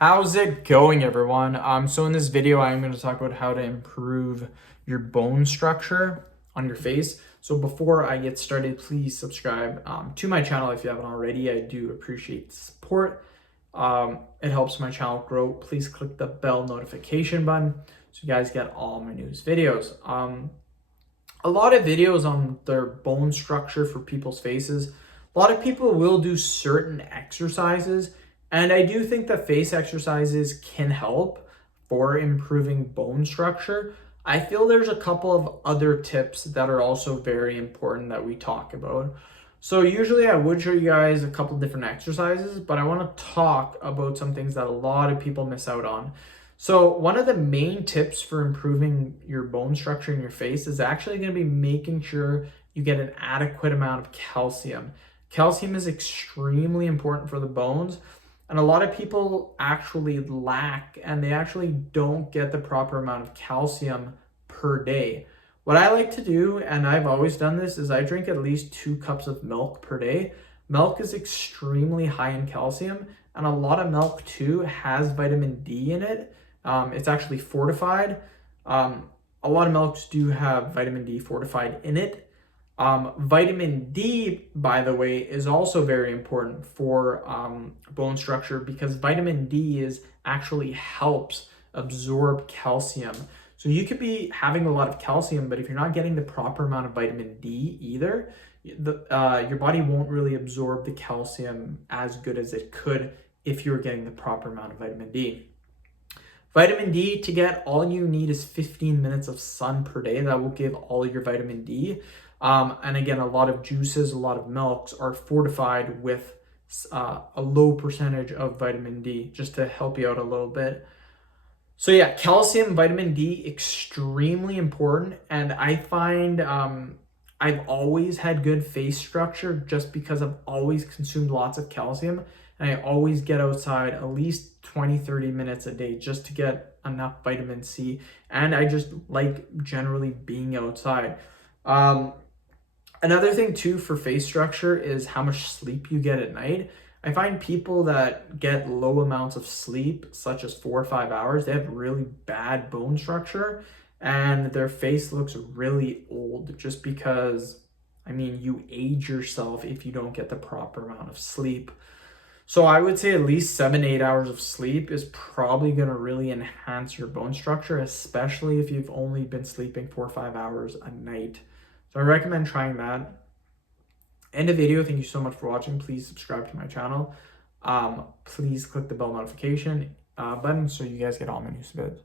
How's it going, everyone? So in this video, I'm going to talk about how to improve your bone structure on your face. So before I get started, please subscribe to my channel if you haven't already. I do appreciate the support. It helps my channel grow. Please click the bell notification button so you guys get all my newest videos. A lot of videos on their bone structure for people's faces. A lot of people will do certain exercises, and I do think that face exercises can help for improving bone structure. I feel there's a couple of other tips that are also very important that we talk about. So usually I would show you guys a couple different exercises, but I want to talk about some things that a lot of people miss out on. So one of the main tips for improving your bone structure in your face is actually going to be making sure you get an adequate amount of calcium. Calcium is extremely important for the bones, and a lot of people actually lack and they actually don't get the proper amount of calcium per day. What I like to do, and I've always done this, is I drink at least 2 cups of milk per day. Milk is extremely high in calcium, and a lot of milk too has vitamin D in it. It's actually fortified. A lot of milks do have vitamin D fortified in it. Vitamin D, by the way, is also very important for bone structure because vitamin D actually helps absorb calcium. So you could be having a lot of calcium, but if you're not getting the proper amount of vitamin D either, your body won't really absorb the calcium as good as it could if you were getting the proper amount of vitamin D. Vitamin D, to get, all you need is 15 minutes of sun per day. That will give all your vitamin D. And again, a lot of juices, a lot of milks are fortified with a low percentage of vitamin D, just to help you out a little bit. So yeah, calcium, vitamin D, extremely important. And I find I've always had good face structure just because I've always consumed lots of calcium. And I always get outside at least 20-30 minutes a day just to get enough vitamin C. And I just like generally being outside. Another thing too for face structure is how much sleep you get at night. I find people that get low amounts of sleep, such as 4 or 5 hours, they have really bad bone structure and their face looks really old just because, I mean, you age yourself if you don't get the proper amount of sleep. So I would say at least 7-8 hours of sleep is probably going to really enhance your bone structure, especially if you've only been sleeping 4 or 5 hours a night. So I recommend trying that. End of video. Thank you so much for watching. Please subscribe to my channel. Please click the bell notification button so you guys get all my new videos.